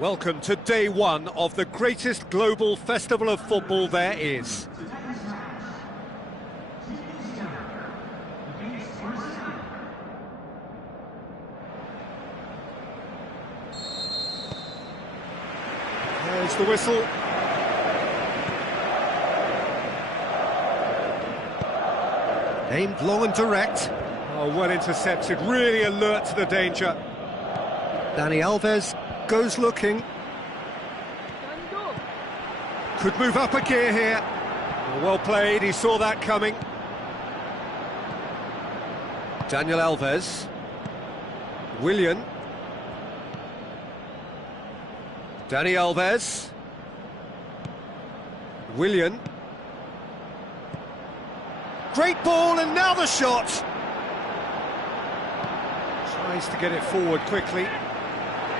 Welcome to day one of the greatest global festival of football there is. There's the whistle. Aimed long and direct. Oh, well intercepted, really alert to the danger. Dani Alves goes looking. Could move up a gear here. Well played, he saw that coming. Daniel Alves. Willian. Dani Alves. Willian. Great ball, and now the shot! Tries to get it forward quickly.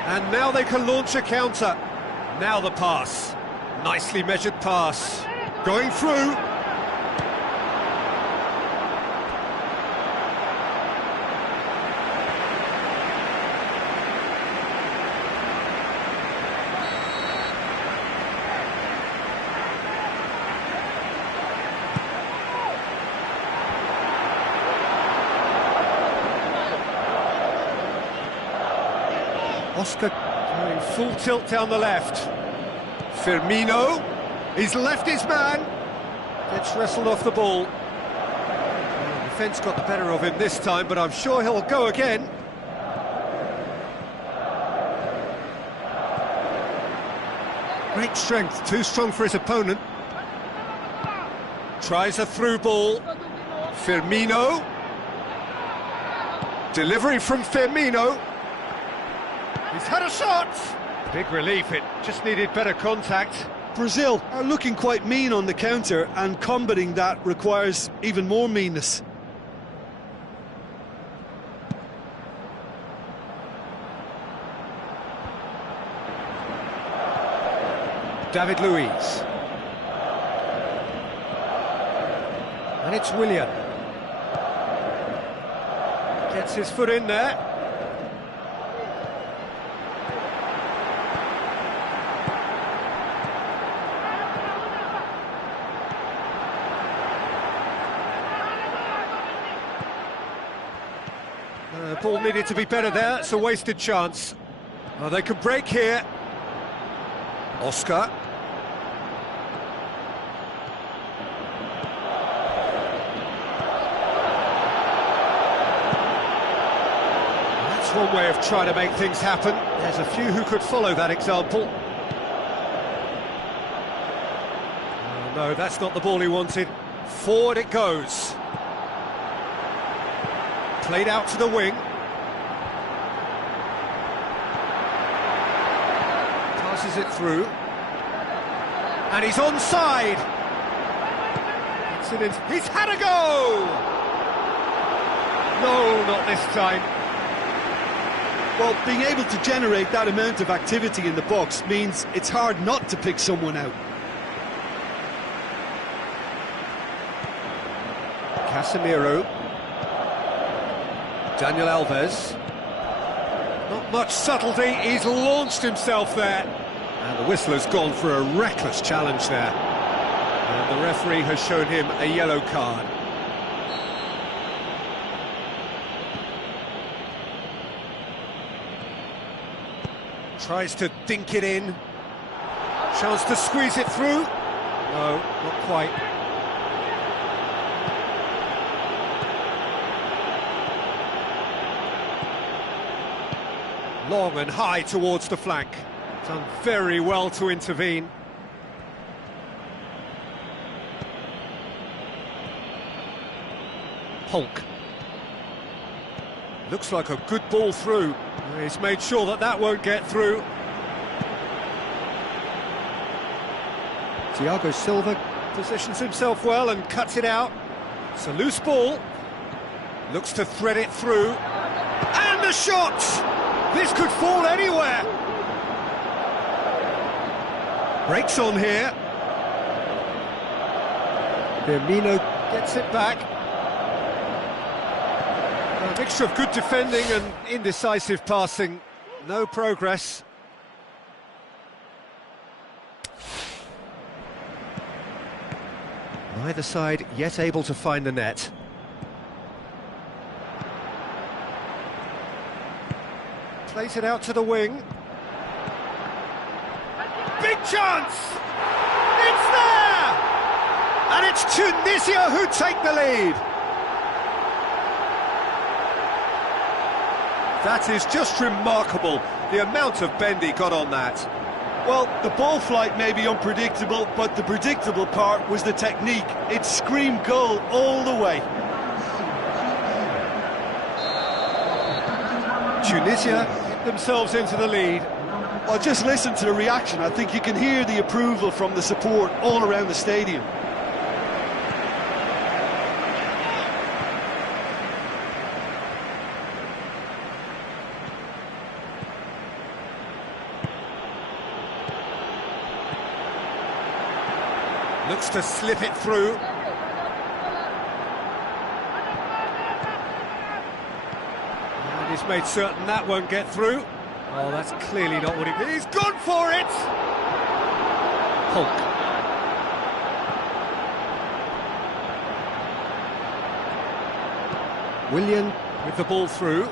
And now they can launch a counter. Now the pass. Nicely measured pass. Going through. Oscar going full tilt down the left. Firmino, he's left his man. Gets wrestled off the ball. The defence got the better of him this time, but I'm sure he'll go again. Great strength, too strong for his opponent. Tries a through ball. Firmino. Delivery from Firmino. He's had a shot! Big relief, it just needed better contact. Brazil are looking quite mean on the counter, and combating that requires even more meanness. David Luiz. And it's Willian. Gets his foot in there. Ball needed to be better there, it's a wasted chance. Oh, they could break here. Oscar. That's one way of trying to make things happen. There's a few who could follow that example. Oh, no, that's not the ball he wanted. Forward it goes. Played out to the wing. Passes it through. And he's onside. He's had a go! No, not this time. Well, being able to generate that amount of activity in the box means it's hard not to pick someone out. Casemiro. Daniel Alves. Not much subtlety, he's launched himself there. And the whistler's gone for a reckless challenge there. And the referee has shown him a yellow card. Tries to dink it in. Chance to squeeze it through. No, not quite. Long and high towards the flank. Done very well to intervene. Hulk. Looks like a good ball through. He's made sure that that won't get through. Thiago Silva positions himself well and cuts it out. It's a loose ball. Looks to thread it through. And the shot! This could fall anywhere. Breaks on here. Firmino gets it back. A mixture of good defending and indecisive passing. No progress. Neither side yet able to find the net. Plays it out to the wing. Big chance! It's there! And it's Tunisia who take the lead. That is just remarkable, the amount of bend he got on that. Well, the ball flight may be unpredictable, but the predictable part was the technique. It screamed goal all the way. Tunisia get themselves into the lead. Well, just listen to the reaction. I think you can hear the approval from the support all around the stadium. Looks to slip it through. And he's made certain that won't get through. Oh, that's clearly not what he... He's gone for it! Hulk. Willian with the ball through.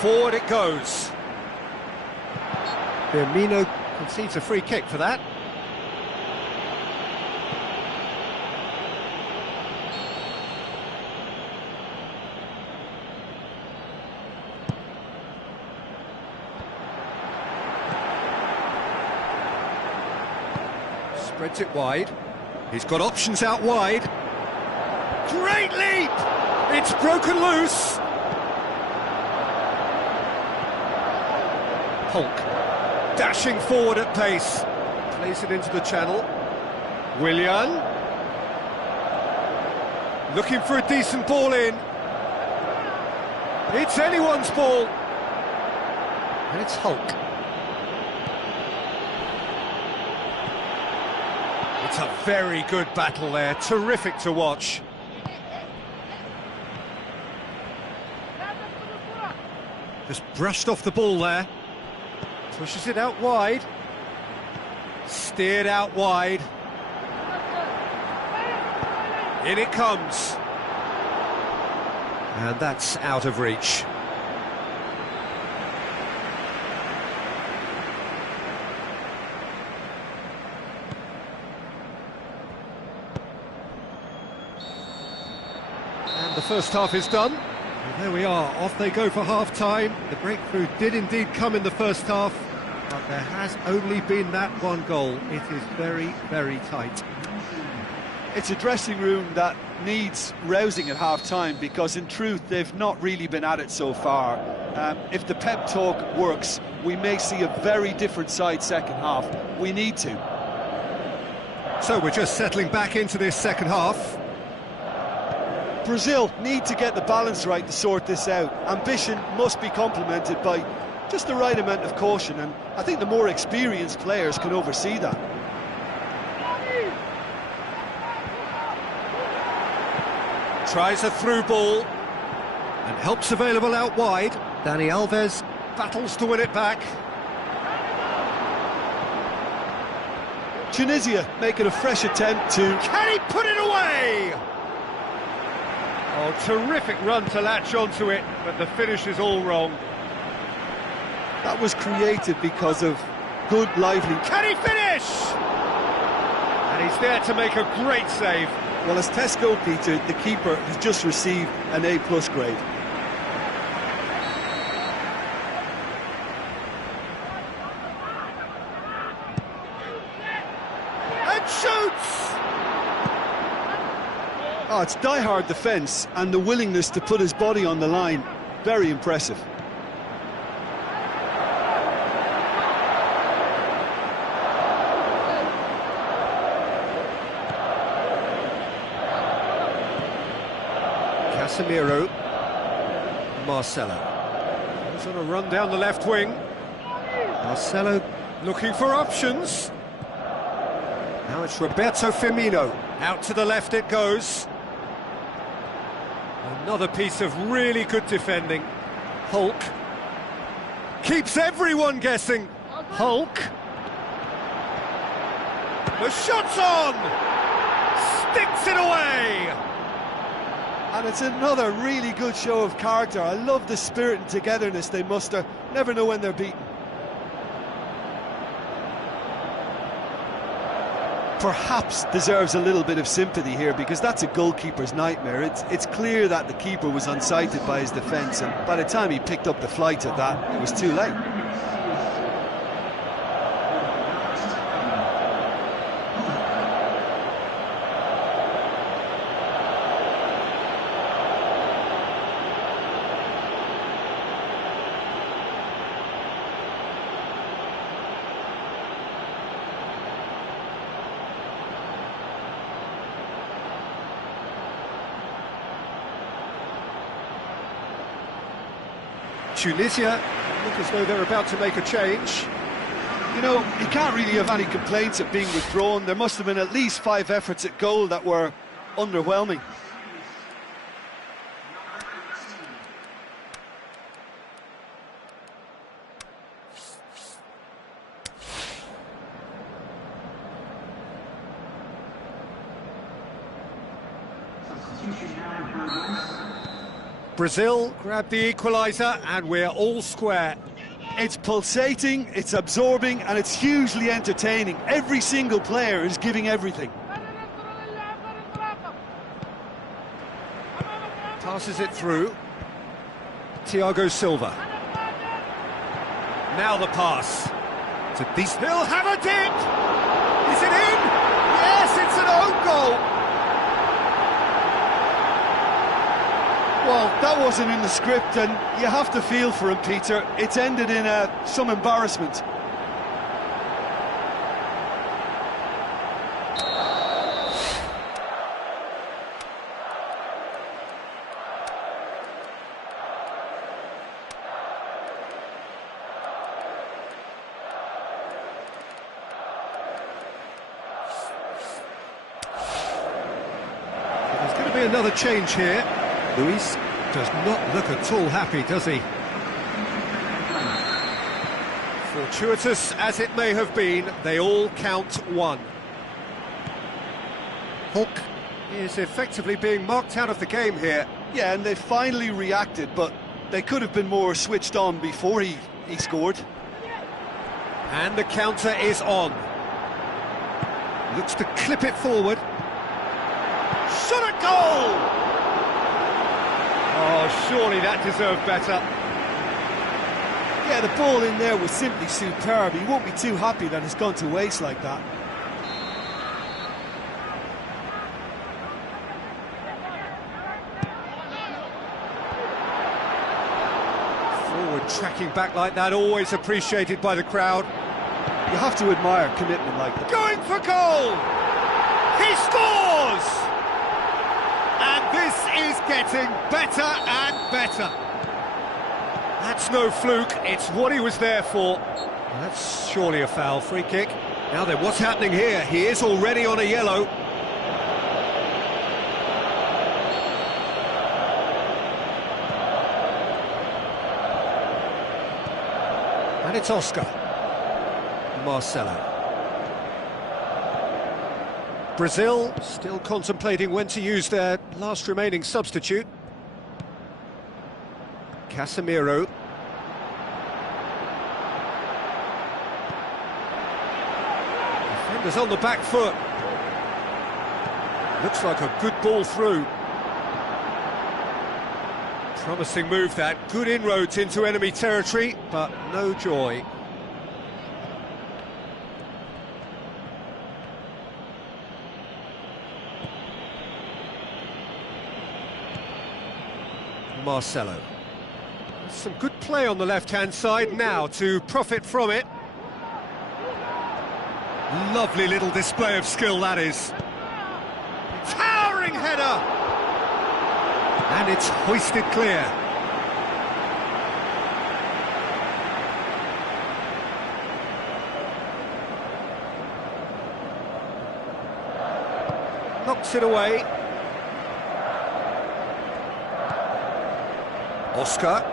Forward it goes. Firmino concedes a free kick for that. Spreads it wide. He's got options out wide. Great leap! It's broken loose. Hulk dashing forward at pace. Plays it into the channel. Willian looking for a decent ball in. It's anyone's ball. And it's Hulk. It's a very good battle there, terrific to watch. Just brushed off the ball there. Pushes it out wide. Steered out wide. In it comes. And that's out of reach. The first half is done. And there we are, off they go for half-time. The breakthrough did indeed come in the first half, but there has only been that one goal. It is very, very tight. It's a dressing room that needs rousing at half-time, because in truth they've not really been at it so far. If the pep talk works, we may see a very different side second half. We need to. So we're just settling back into this second half. Brazil need to get the balance right to sort this out. Ambition must be complemented by just the right amount of caution, and I think the more experienced players can oversee that. Tries a through ball, and help's available out wide. Dani Alves battles to win it back. Tunisia making a fresh attempt to... Can he put it away? Oh, terrific run to latch onto it, but the finish is all wrong. That was created because of good, lively... Can he finish? And he's there to make a great save. Well, as Tesco, Peter, the keeper has just received an A+ grade. And shoots! Oh, it's die-hard defence and the willingness to put his body on the line. Very impressive. Casemiro. Marcelo. He's on a run down the left wing. Marcelo looking for options. Now it's Roberto Firmino. Out to the left it goes. Another piece of really good defending. Hulk. Keeps everyone guessing. Hulk. The shot's on! sticks it away! And it's another really good show of character. I love the spirit and togetherness they muster. Never know when they're beaten. Perhaps deserves a little bit of sympathy here, because that's a goalkeeper's nightmare. It's clear that the keeper was unsighted by his defence, and by the time he picked up the flight at that, it was too late. Tunisia look as though they're about to make a change. You know, you can't really have any complaints at being withdrawn. There must have been at least 5 efforts at goal that were underwhelming. Brazil grabbed the equaliser and we're all square. It's pulsating, it's absorbing, and it's hugely entertaining. Every single player is giving everything. Passes it through. Thiago Silva. Now the pass. To this. He'll have a dip! Is it in? Yes, it's an own goal! Well, that wasn't in the script, and you have to feel for him, Peter. It's ended in some embarrassment. There's going to be another change here. Luis does not look at all happy, does he? Fortuitous as it may have been, they all count one. Hook is effectively being marked out of the game here. Yeah, and they finally reacted, but they could have been more switched on before he scored. And the counter is on. Looks to clip it forward. Shot at goal! Oh, surely that deserved better. Yeah, the ball in there was simply superb. He won't be too happy that it's gone to waste like that. Forward tracking back like that, always appreciated by the crowd. You have to admire commitment like that. Going for goal! He scores! And this is getting better and better. That's no fluke, it's what he was there for. That's surely a foul. Free kick. Now then, what's happening here? He is already on a yellow. And it's Oscar. Marcelo. Brazil still contemplating when to use their last remaining substitute. Casemiro. Defenders on the back foot. Looks like a good ball through. Promising move that. Good inroads into enemy territory, but no joy. Marcelo. Some good play on the left-hand side now to profit from it. Lovely little display of skill, that is. Towering header! And it's hoisted clear. Knocks it away. Oscar.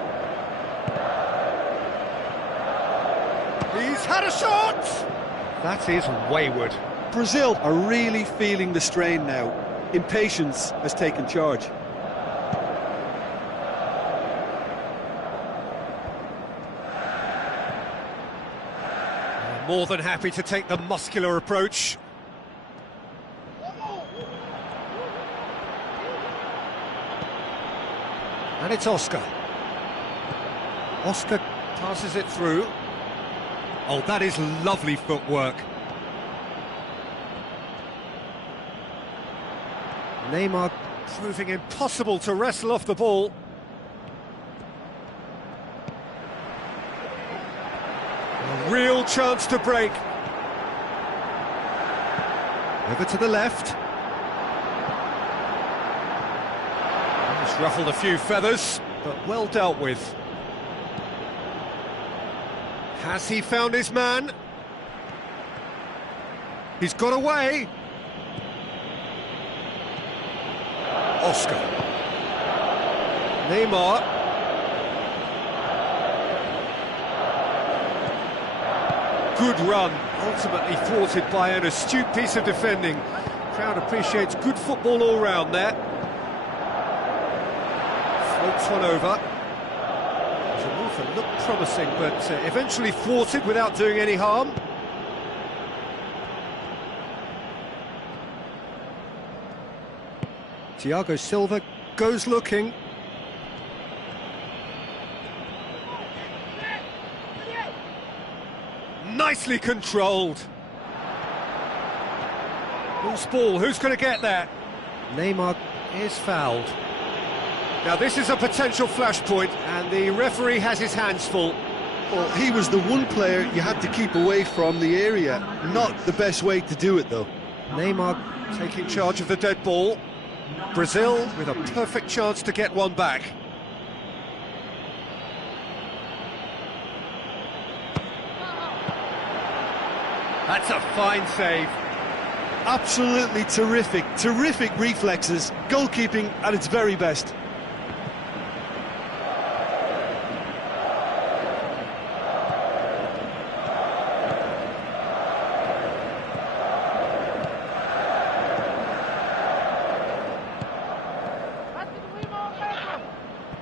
He's had a shot! That is wayward. Brazil are really feeling the strain now. impatience has taken charge. More than happy to take the muscular approach. And it's Oscar. Oscar passes it through. Oh, that is lovely footwork. Neymar proving impossible to wrestle off the ball. A real chance to break. Over to the left. He's ruffled a few feathers, but well dealt with. Has he found his man? He's got away. Oscar. Neymar. Good run, ultimately thwarted by an astute piece of defending. Crowd appreciates good football all round there. Floats one over. The move looked promising, but eventually thwarted without doing any harm. Thiago Silva goes looking. Nicely controlled. Loose ball, who's going to get there? Neymar is fouled. Now this is a potential flashpoint, and the referee has his hands full. Well, he was the one player you had to keep away from the area. Not the best way to do it, though. Neymar taking charge of the dead ball. Brazil with a perfect chance to get one back. That's a fine save. Absolutely terrific, terrific reflexes. Goalkeeping at its very best.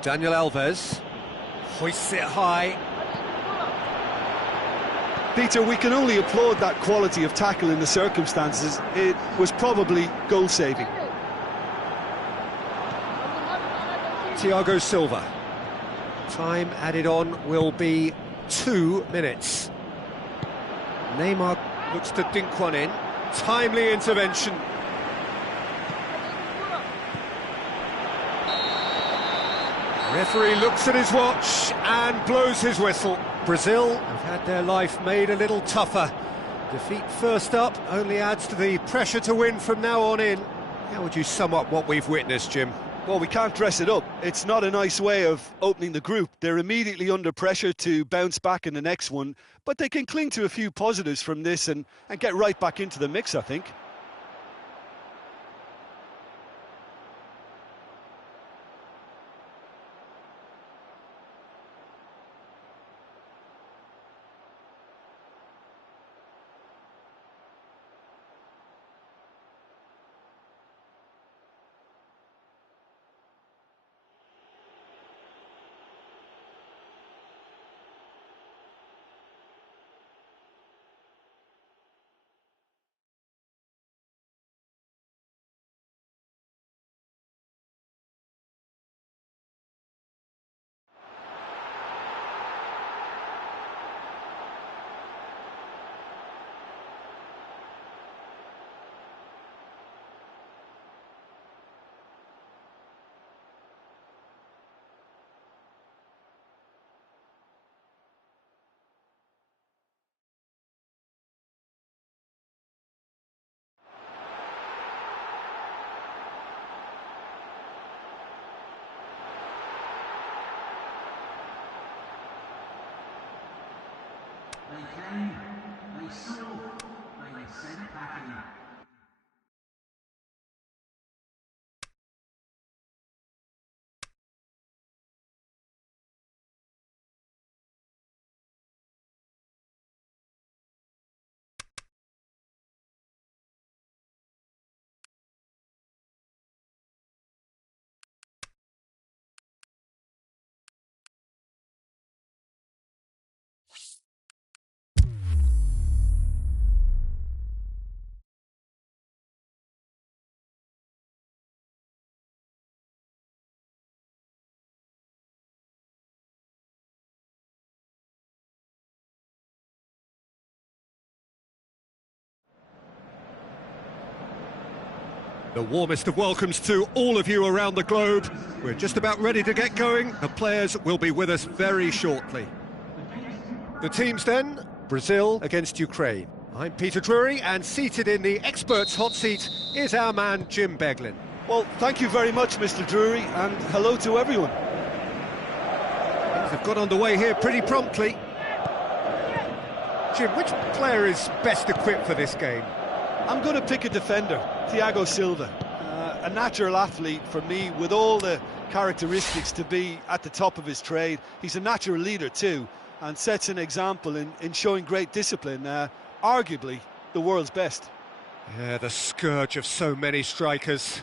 Daniel Alves hoists it high. Peter, we can only applaud that quality of tackle in the circumstances. It was probably goal-saving. Thiago Silva. Time added on will be 2 minutes. Neymar looks to dink one in. Timely intervention. Referee looks at his watch and blows his whistle. Brazil have had their life made a little tougher. Defeat first up only adds to the pressure to win from now on in. How would you sum up what we've witnessed, Jim? Well, we can't dress it up. It's not a nice way of opening the group. They're immediately under pressure to bounce back in the next one, but they can cling to a few positives from this and get right back into the mix, I think. The warmest of welcomes to all of you around the globe. We're just about ready to get going. The players will be with us very shortly. The teams then, Brazil against Ukraine. I'm Peter Drury, and seated in the experts' hot seat is our man Jim Beglin. Well, thank you very much, Mr. Drury, and hello to everyone. Things have got underway here pretty promptly. Jim, which player is best equipped for this game? I'm going to pick a defender, Thiago Silva. A natural athlete for me, with all the characteristics to be at the top of his trade. He's a natural leader too, and sets an example in showing great discipline. Arguably the world's best. Yeah, the scourge of so many strikers.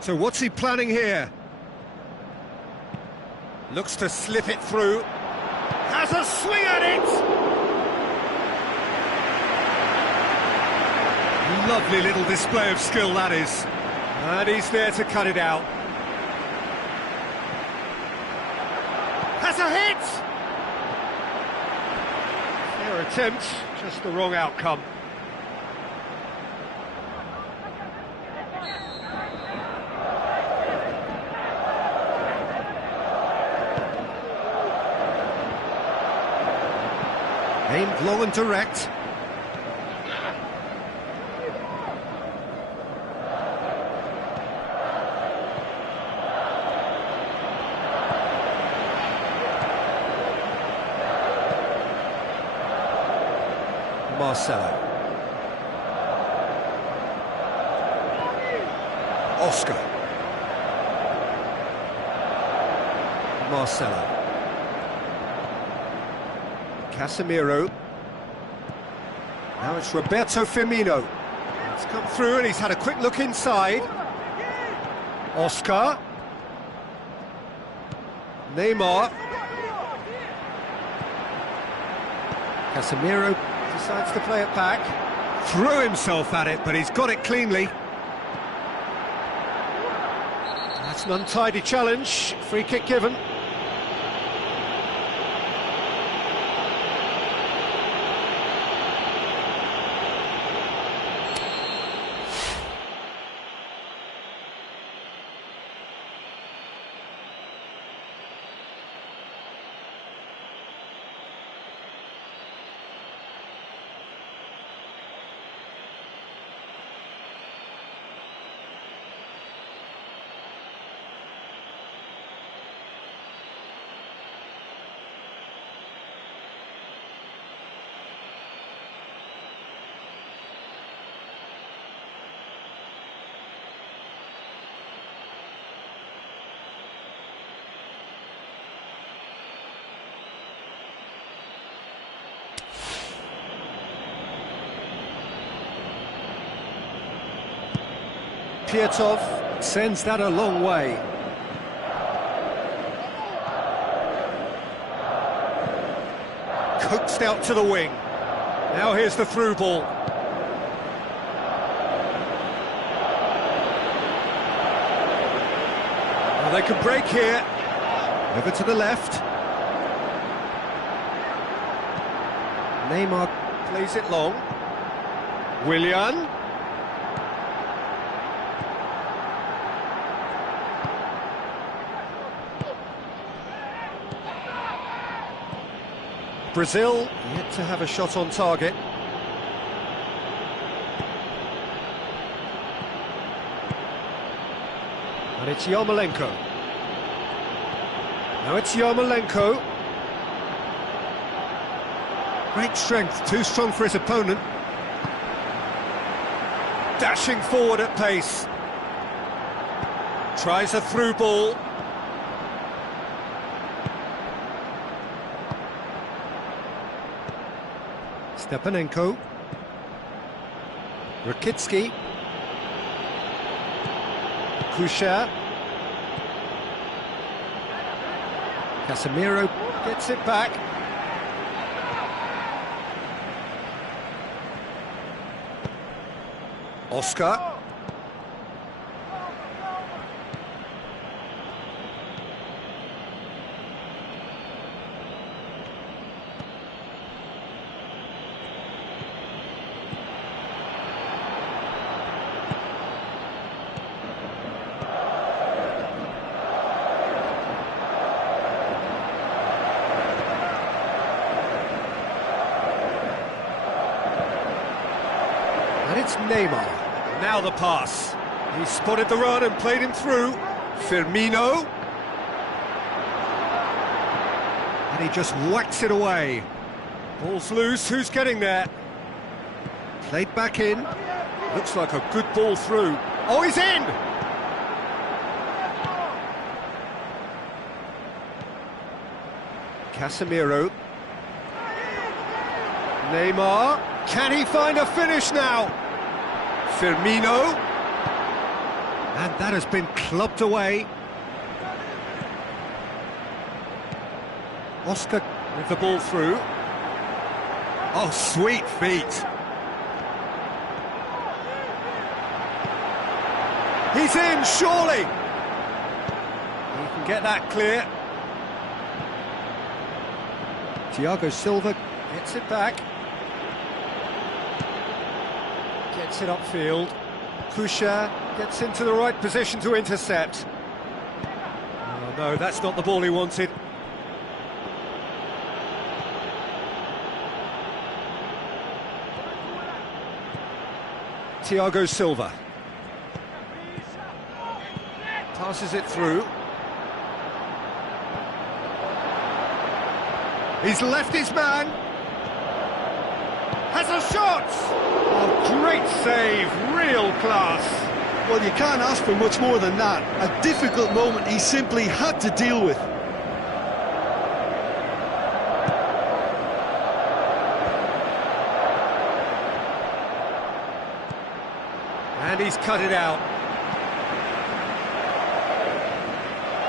So what's he planning here? Looks to slip it through. Has a swing at it! Lovely little display of skill, that is. And he's there to cut it out. Has a hit! Fair attempt, just the wrong outcome. Aimed low and direct. Marcelo. Oscar. Marcelo. Casemiro. Now it's Roberto Firmino. It's come through and he's had a quick look inside. Oscar. Neymar. Casemiro decides to play it back. Threw himself at it, but he's got it cleanly. That's an untidy challenge. Free kick given. Pietov sends that a long way. Coaxed out to the wing. Now here's the through ball. Well, they can break here. Over to the left. Neymar plays it long. Willian. Brazil yet to have a shot on target. And it's Yarmolenko. Now it's Yarmolenko. Great strength, too strong for his opponent. Dashing forward at pace. Tries a through ball. Stepanenko. Rakitsky. Kusha. Casemiro gets it back. Oscar. And it's Neymar. Now the pass. He spotted the run and played him through. Firmino. And he just whacks it away. Ball's loose, who's getting there? Played back in. Looks like a good ball through. Oh, he's in! Casemiro. Neymar. Can he find a finish now? Firmino. And that has been clubbed away. Oscar with the ball through. Oh, sweet feet. He's in, surely. He can get that clear. Thiago Silva gets it back. Gets it upfield. Kusha gets into the right position to intercept. Oh no, that's not the ball he wanted. Thiago Silva. Passes it through. He's left his man. has a shot! Oh, great save, real class. Well, you can't ask for much more than that. A difficult moment he simply had to deal with. And he's cut it out.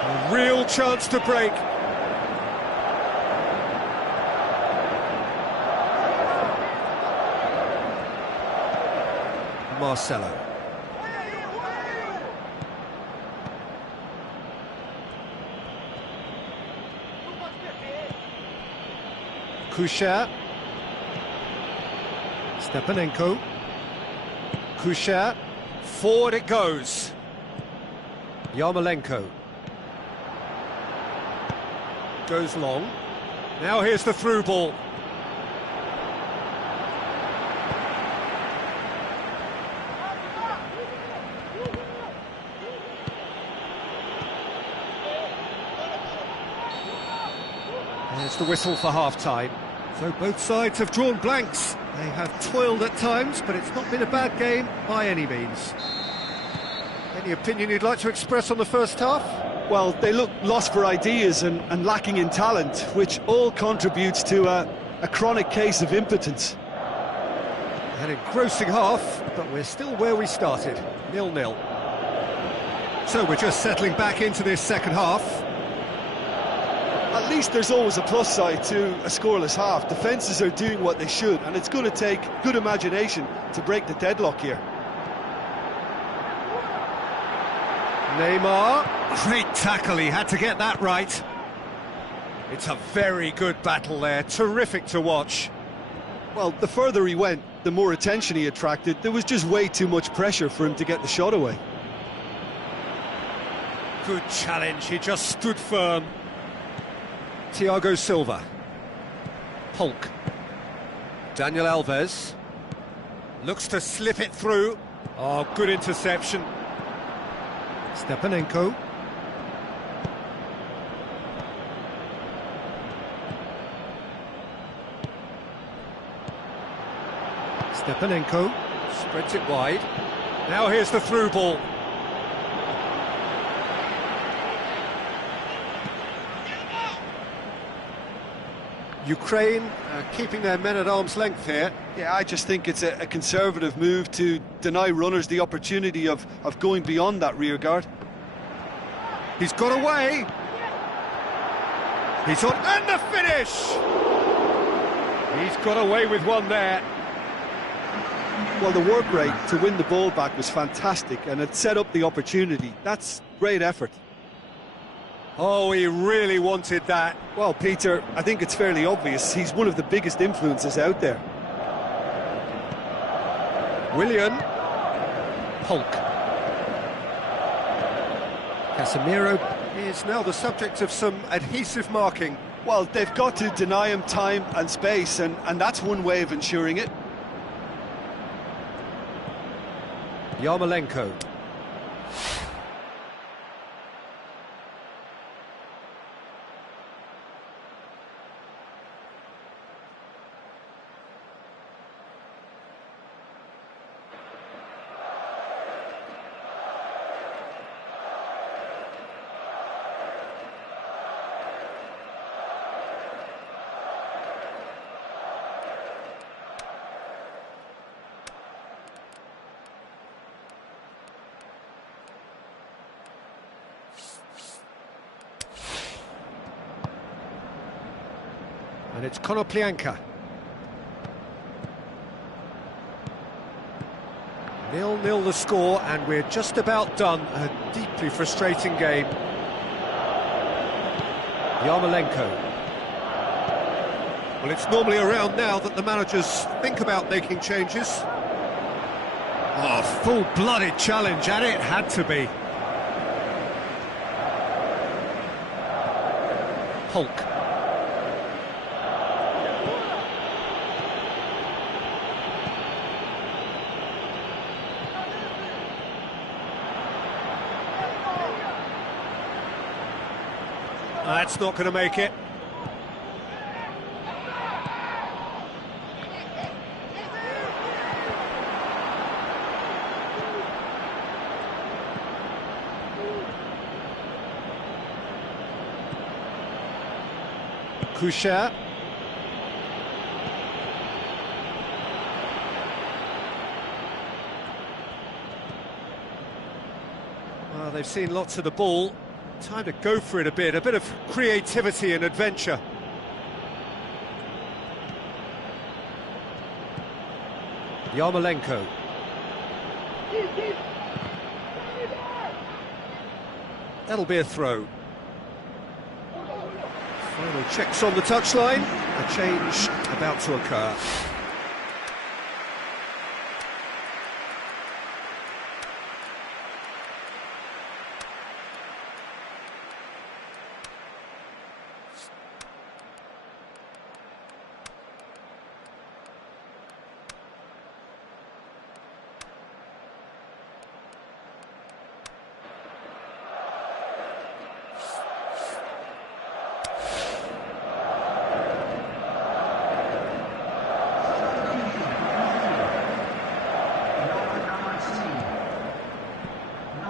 A real chance to break. Marcelo. Kusher. Stepanenko. Kusher. Forward it goes. Yarmolenko. Goes long. Now here's the through ball. There's the whistle for half-time. So both sides have drawn blanks. They have toiled at times, but it's not been a bad game by any means. Any opinion you'd like to express on the first half? Well, they look lost for ideas and lacking in talent, which all contributes to a chronic case of impotence. An engrossing half, but we're still where we started, 0-0. So we're just settling back into this second half. At least there's always a plus side to a scoreless half. Defences are doing what they should, and it's going to take good imagination to break the deadlock here. Neymar, great tackle, he had to get that right. It's a very good battle there, terrific to watch. Well, the further he went, the more attention he attracted. There was just way too much pressure for him to get the shot away. Good challenge, he just stood firm. Thiago Silva. Hulk. Daniel Alves. Looks to slip it through. Oh, good interception. Stepanenko. Stepanenko. Spreads it wide. Now here's the through ball. Ukraine keeping their men at arm's length here. Yeah, I just think it's a conservative move to deny runners the opportunity of going beyond that rear guard. He's got away. He's on, and the finish! He's got away with one there. Well, the work rate to win the ball back was fantastic, and it set up the opportunity. That's great effort. Oh, he really wanted that. Well, Peter, I think it's fairly obvious. He's one of the biggest influences out there. Willian. Hulk. Casemiro is now the subject of some adhesive marking. Well, they've got to deny him time and space, and that's one way of ensuring it. Yarmolenko. And it's Konoplyanka. 0-0 the score, and we're just about done. A deeply frustrating game. Yarmolenko. Well, it's normally around now that the managers think about making changes. Oh, full-blooded challenge, and it had to be. Hulk. That's not going to make it. Coucher. Well, they've seen lots of the ball. Time to go for it a bit of creativity and adventure. Yarmolenko. That'll be a throw. Final checks on the touchline. A change about to occur.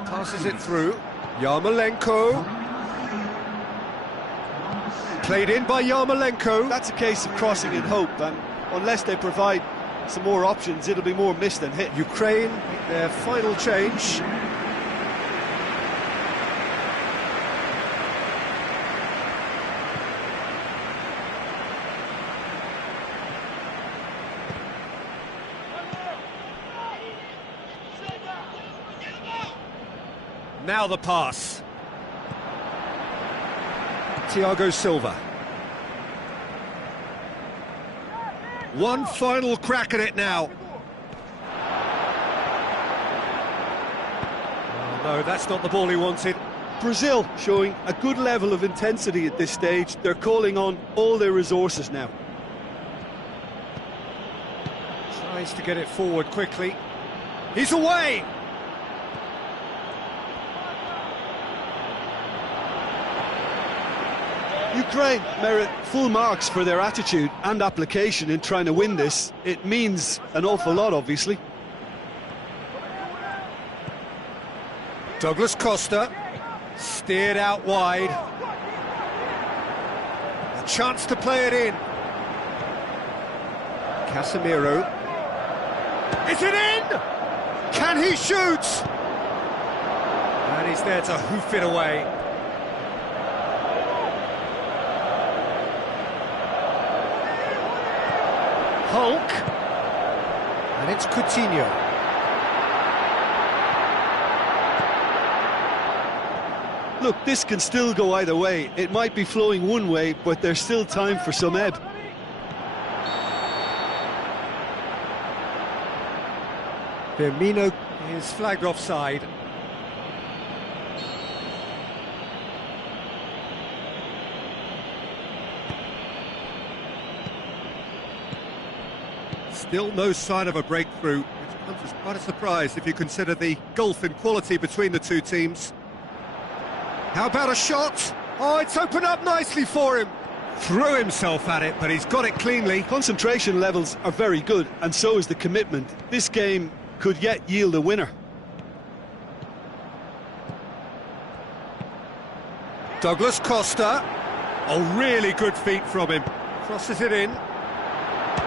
Passes it through. Yarmolenko. Played in by Yarmolenko. That's a case of crossing in hope, and unless they provide some more options, it'll be more miss than hit. Ukraine, their final change. Now the pass. Thiago Silva. One final crack at it now. Oh, no, that's not the ball he wanted. Brazil showing a good level of intensity at this stage. They're calling on all their resources now. Tries to get it forward quickly. He's away! Ukraine merit full marks for their attitude and application in trying to win this. It means an awful lot, obviously. Douglas Costa, steered out wide. A chance to play it in. Casemiro. Is it in? Can he shoot? And he's there to hoof it away. Hulk, and it's Coutinho. Look, this can still go either way. It might be flowing one way, but there's still time for some ebb. Firmino is flagged offside. Still no sign of a breakthrough, which comes as quite a surprise if you consider the gulf in quality between the two teams. How about a shot? Oh, it's opened up nicely for him. Threw himself at it, but he's got it cleanly. Concentration levels are very good, and so is the commitment. This game could yet yield a winner. Douglas Costa. Oh, really good feet from him. Crosses it in.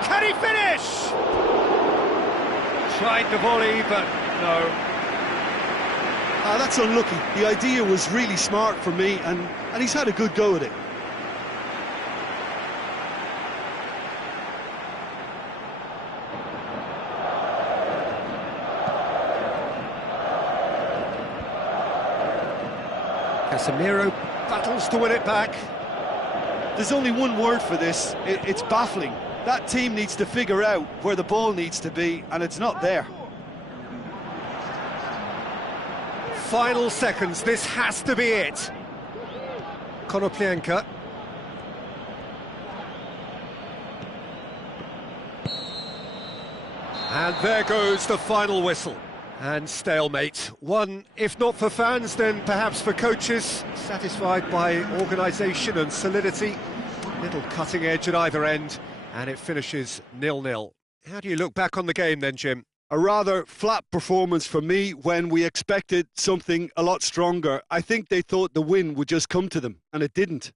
Can he finish? Tried the volley, but no. That's unlucky. The idea was really smart for me, and he's had a good go at it. Casemiro battles to win it back. There's only one word for this. It's baffling. That team needs to figure out where the ball needs to be, and it's not there. Final seconds, this has to be it. Konoplyanka. And there goes the final whistle. And stalemate. One, if not for fans, then perhaps for coaches. Satisfied by organisation and solidity. Little cutting edge at either end. And it finishes 0-0. How do you look back on the game then, Jim? A rather flat performance for me when we expected something a lot stronger. I think they thought the win would just come to them, and it didn't.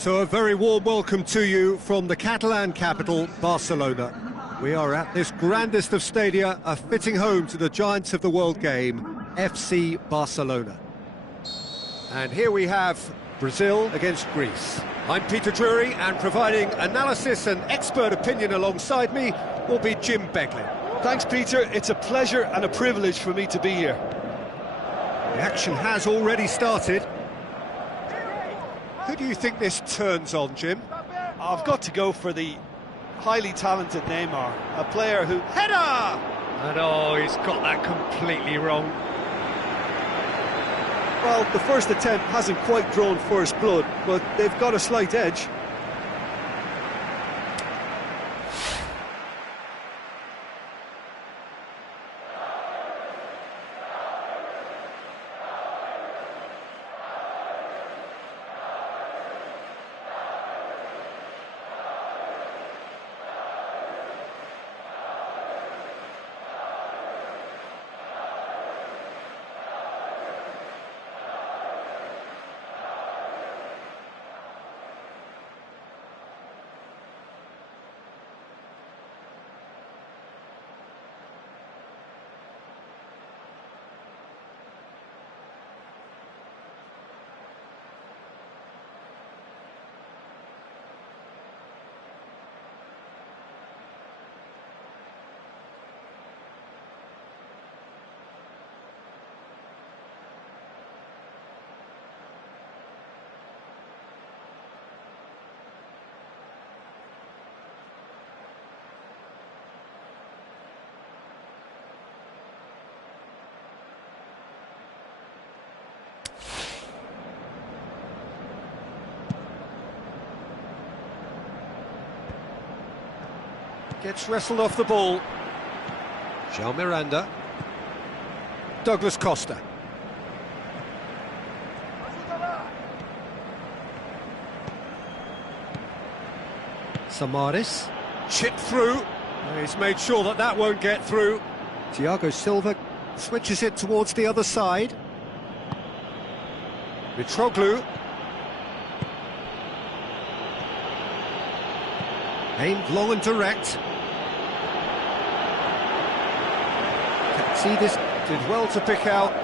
So a very warm welcome to you from the Catalan capital, Barcelona. We are at this grandest of stadia, a fitting home to the giants of the world game, FC Barcelona. And here we have Brazil against Greece. I'm Peter Drury, and providing analysis and expert opinion alongside me will be Jim Beglin. Thanks, Peter. It's a pleasure and a privilege for me to be here. The action has already started. Who do you think this turns on, Jim? I've got to go for the highly talented Neymar, a player who... Header! And oh, he's got that completely wrong. Well, the first attempt hasn't quite drawn first blood, but they've got a slight edge. Gets wrestled off the ball. João Miranda. Douglas Costa. Samaris. Chip through. He's made sure that that won't get through. Thiago Silva switches it towards the other side. Mitroglou. Aimed long and direct. See, this did well to pick out.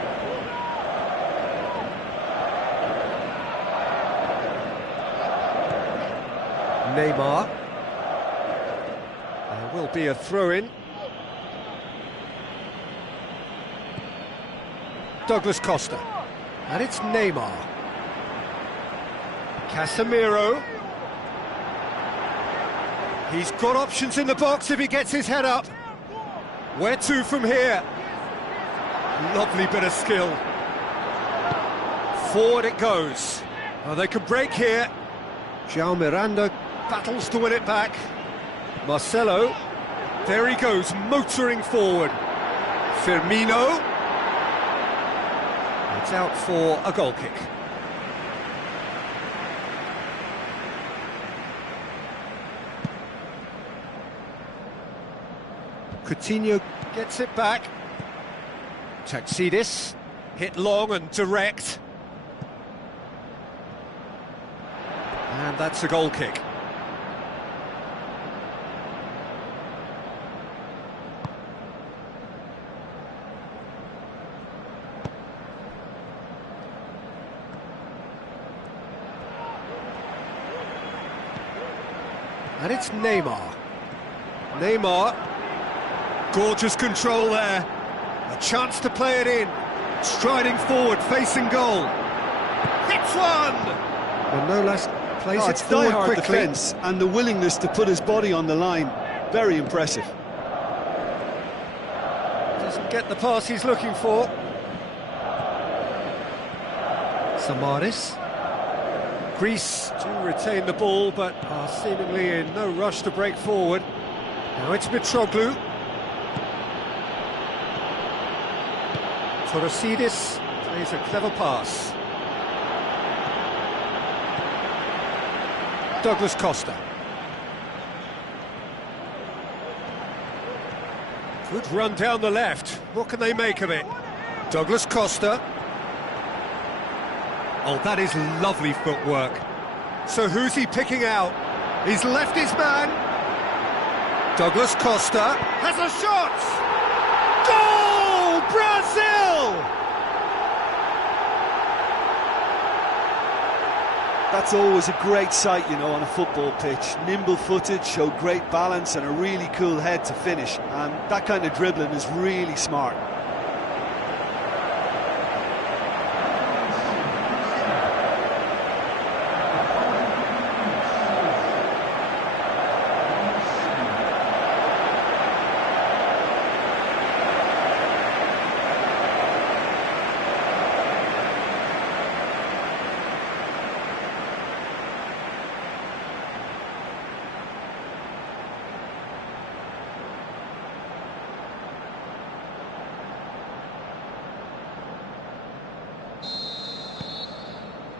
Neymar. There will be a throw-in. Douglas Costa. And it's Neymar. Casemiro. He's got options in the box if he gets his head up. Where to from here? Lovely bit of skill. Forward it goes. Oh, they can break here. João Miranda battles to win it back. Marcelo. There he goes, motoring forward. Firmino. It's out for a goal kick. Coutinho gets it back. Taxidis, hit long and direct. And that's a goal kick. And it's Neymar. Neymar. Gorgeous control there. A chance to play it in. Striding forward, facing goal. Hits one! And no less plays it forward quickly. Defence and the willingness to put his body on the line. Very impressive. Doesn't get the pass he's looking for. Samaris. Greece do retain the ball, but are seemingly in no rush to break forward. Now it's Mitroglou. Torosidis plays a clever pass. Douglas Costa. Good run down the left. What can they make of it? Douglas Costa. Oh, that is lovely footwork. So who's he picking out? He's left his man. Douglas Costa has a shot! Goal! Brazil! That's always a great sight, you know, on a football pitch. Nimble-footed, showed great balance and a really cool head to finish. And that kind of dribbling is really smart.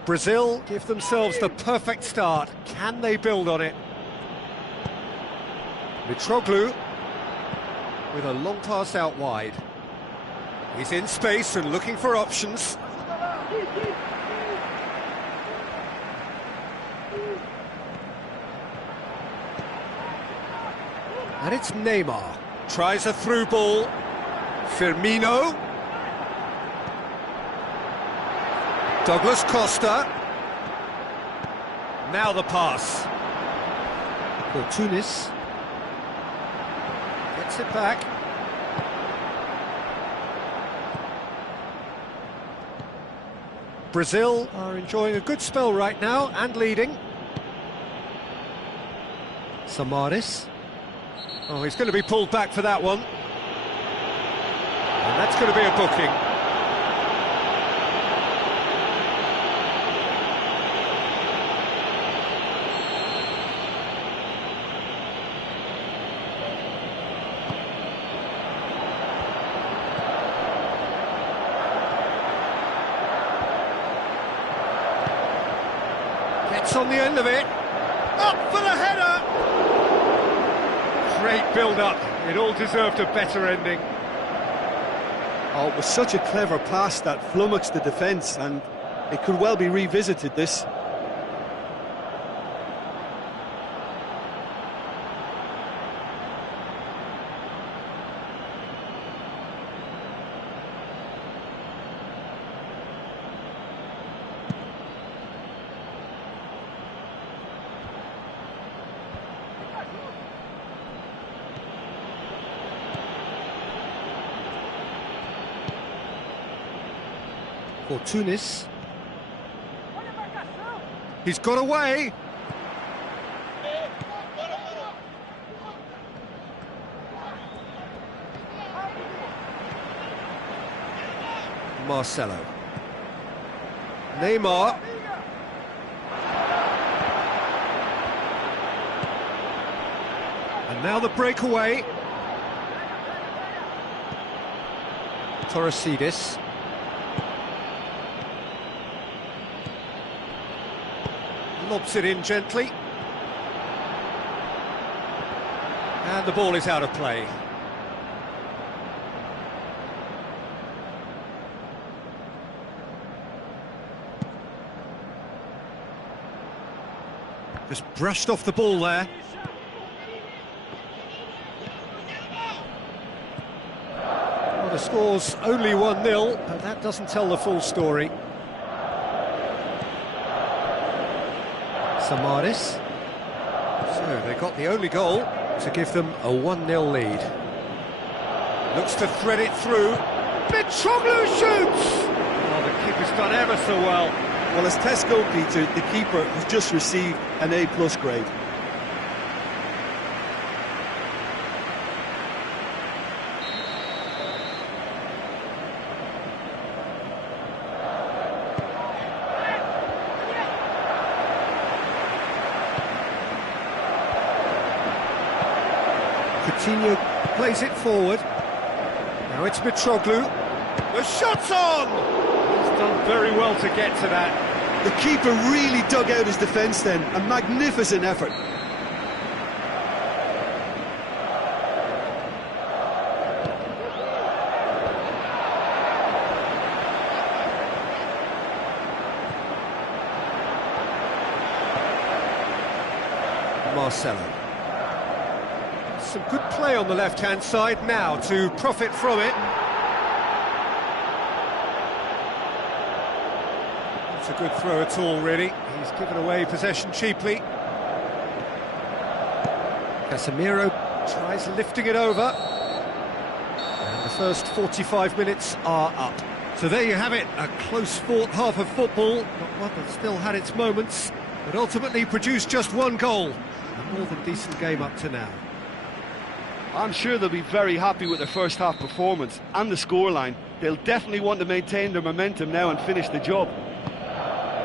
Brazil give themselves the perfect start. Can they build on it? Mitroglou with a long pass out wide. He's in space and looking for options. And it's Neymar. Tries a through ball. Firmino. Douglas Costa. Now the pass. For Tunis. Gets it back. Brazil are enjoying a good spell right now and leading. Samaris. Oh, he's going to be pulled back for that one. And that's going to be a booking. Gets on the end of it. Up for the header! Great build-up. It all deserved a better ending. Oh, it was such a clever pass that flummoxed the defence, and it could well be revisited, this. For Tunis. He's got away. Marcelo. Neymar. And now the breakaway. Torresidis. Lobs it in gently. And the ball is out of play. Just brushed off the ball there. Well, the score's only 1-0, but that doesn't tell the full story. Samaris. So they got the only goal to give them a 1-0 lead. Looks to thread it through. Mitroglou shoots! Oh, the keeper's done ever so well. Well, as test goalkeeper, the keeper has just received an A+ grade. Coutinho plays it forward. Now it's Mitroglou. The shot's on! He's done very well to get to that. The keeper really dug out his defence then. A magnificent effort. Marcelo. Some good play on the left-hand side now to profit from it. Not a good throw at all, really. He's given away possession cheaply. Casemiro tries lifting it over. And the first 45 minutes are up. So there you have it, a close-fought half of football, not one that still had its moments, but ultimately produced just one goal. A more than decent game up to now. I'm sure they'll be very happy with their first half performance and the scoreline. They'll definitely want to maintain their momentum now and finish the job.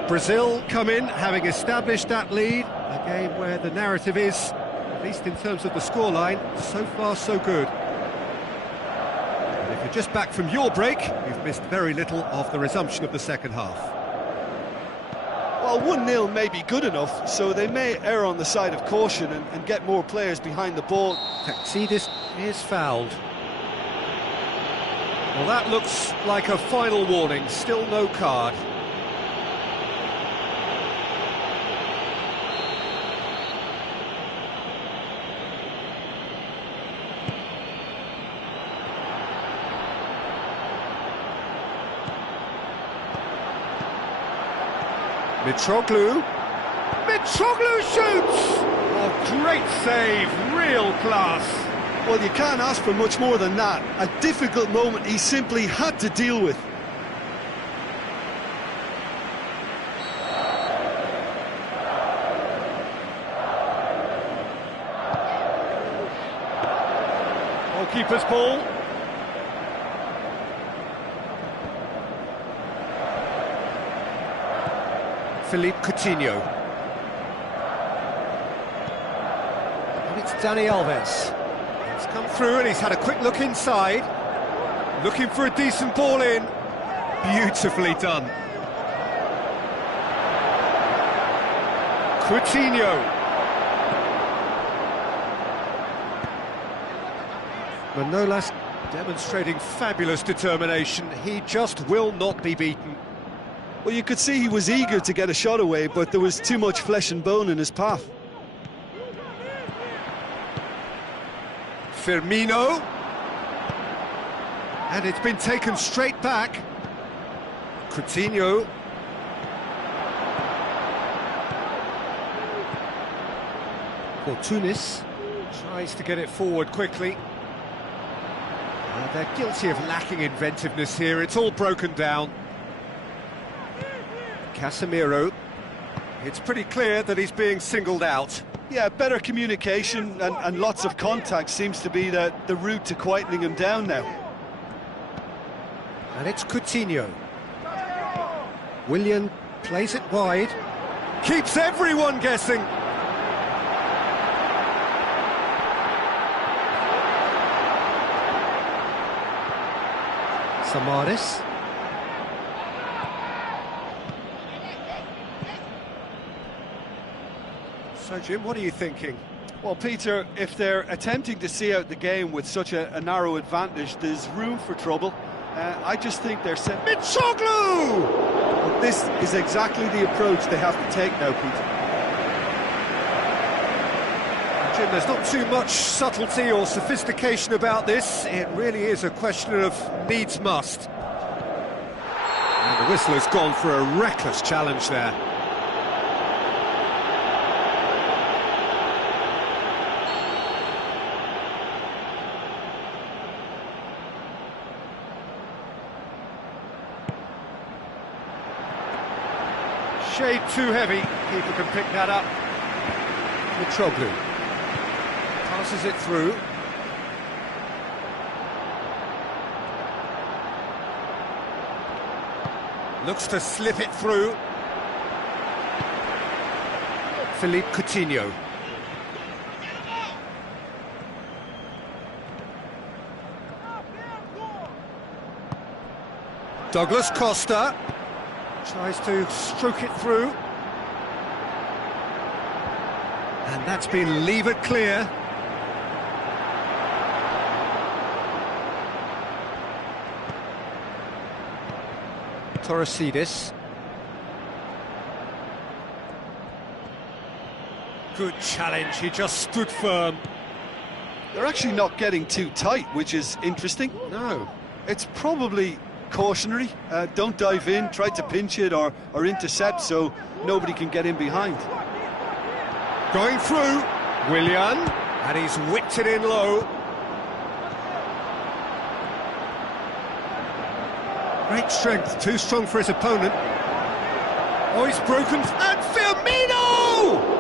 Brazil come in, having established that lead, a game where the narrative is, at least in terms of the scoreline, so far so good. And if you're just back from your break, you've missed very little of the resumption of the second half. Well, 1-0 may be good enough, so they may err on the side of caution and get more players behind the ball. Taxidis is fouled. Well, that looks like a final warning, still no card. Mitroglou shoots! Oh, great save, real class. Well, you can't ask for much more than that. A difficult moment he simply had to deal with. Goalkeeper's ball. Philippe Coutinho. And it's Dani Alves. He's come through and he's had a quick look inside. Looking for a decent ball in. Beautifully done. Coutinho. Manolas demonstrating fabulous determination. He just will not be beaten. Well, you could see he was eager to get a shot away, but there was too much flesh and bone in his path. Firmino. And it's been taken straight back. Coutinho. Fortunis tries to get it forward quickly. They're guilty of lacking inventiveness here. It's all broken down. Casemiro. It's pretty clear that he's being singled out. Yeah, better communication and lots of contact seems to be the route to quietening him down now. And it's Coutinho. Willian plays it wide. Keeps everyone guessing. Samaris. So, Jim, what are you thinking? Well, Peter, if they're attempting to see out the game with such a narrow advantage, there's room for trouble. I just think they're set. Mitroglou! Well, this is exactly the approach they have to take now, Peter. Jim, there's not too much subtlety or sophistication about this. It really is a question of needs must. And the whistle has gone for a reckless challenge there. Shade too heavy. Keeper can pick that up. Mitroglou passes it through. Looks to slip it through. Philippe Coutinho. Douglas Costa tries to stroke it through. And that's been levered clear. Torresidis. Good challenge, he just stood firm. They're actually not getting too tight, which is interesting. No. It's probably cautionary. Don't dive in, try to pinch it or intercept so nobody can get in behind. Going through, Willian, and he's whipped it in low. Great strength, too strong for his opponent. Oh, he's broken, and Firmino!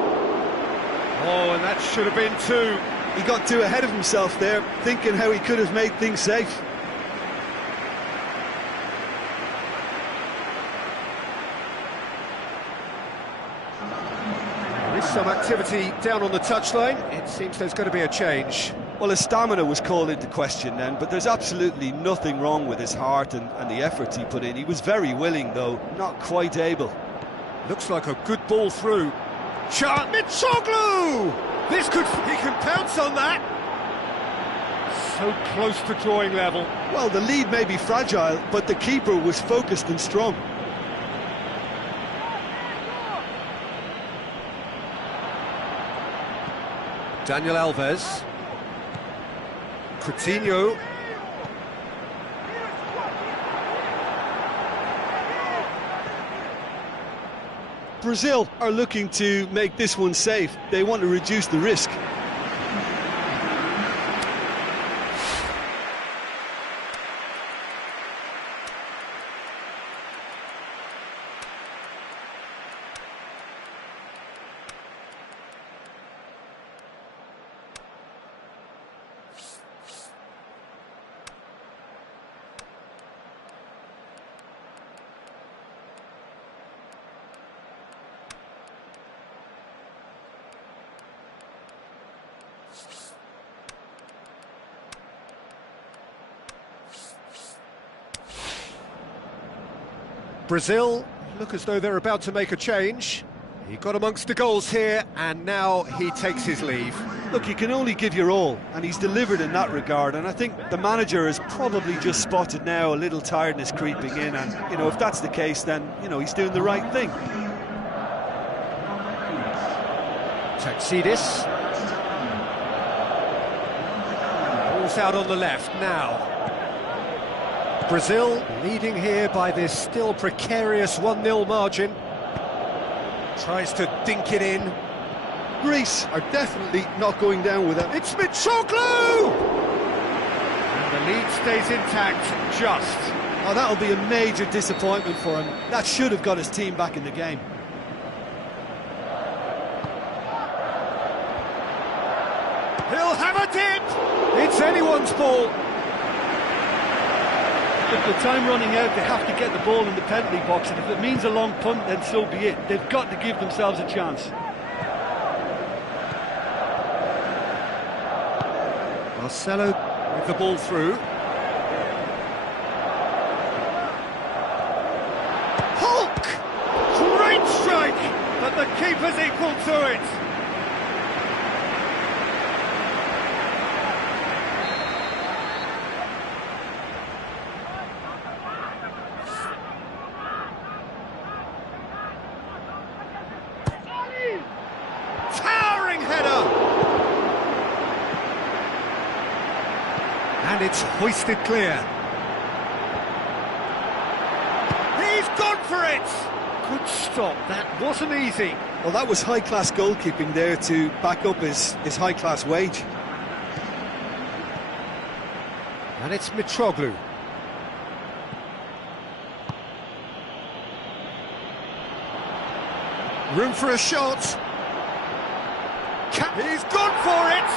Oh, and that should have been two. He got too ahead of himself there, thinking how he could have made things safe. There is some activity down on the touchline. It seems there's going to be a change. Well, his stamina was called into question then, but there's absolutely nothing wrong with his heart and the efforts he put in. He was very willing, though, not quite able. Looks like a good ball through. Mitroglou! He can pounce on that. So close to drawing level. Well, the lead may be fragile, but the keeper was focused and strong. Daniel Alves. Coutinho. Brazil are looking to make this one safe. They want to reduce the risk. Brazil look as though they're about to make a change. He got amongst the goals here, and now he takes his leave. Look, you can only give your all, and he's delivered in that regard, and I think the manager has probably just spotted now a little tiredness creeping in, and, you know, if that's the case, then, you know, he's doing the right thing. Taxidis. Ball's out on the left now. Brazil leading here by this still precarious 1-0 margin. Tries to dink it in. Greece are definitely not going down with it. It's Mitroglou! And the lead stays intact, just. Oh, that'll be a major disappointment for him. That should have got his team back in the game. He'll have a dip! It's anyone's ball. With the time running out, they have to get the ball in the penalty box, and if it means a long punt, then so be it. They've got to give themselves a chance. Marcelo with the ball through. Hulk! Great strike! But the keeper's equal to it. Towering header! And it's hoisted clear. He's gone for it! Good stop, that wasn't easy. Well, that was high-class goalkeeping there to back up his high-class wage. And it's Mitroglou. Room for a shot. He's gone for it!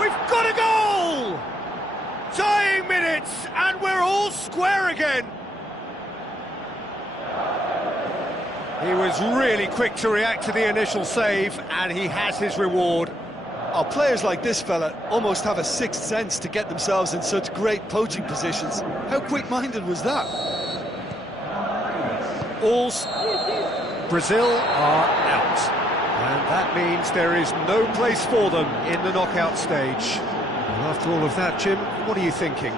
We've got a goal! Dying minutes, and we're all square again. He was really quick to react to the initial save, and he has his reward. Oh, players like this fella almost have a sixth sense to get themselves in such great poaching positions. How quick-minded was that? Brazil are out, and that means there is no place for them in the knockout stage. And after all of that, Jim, what are you thinking?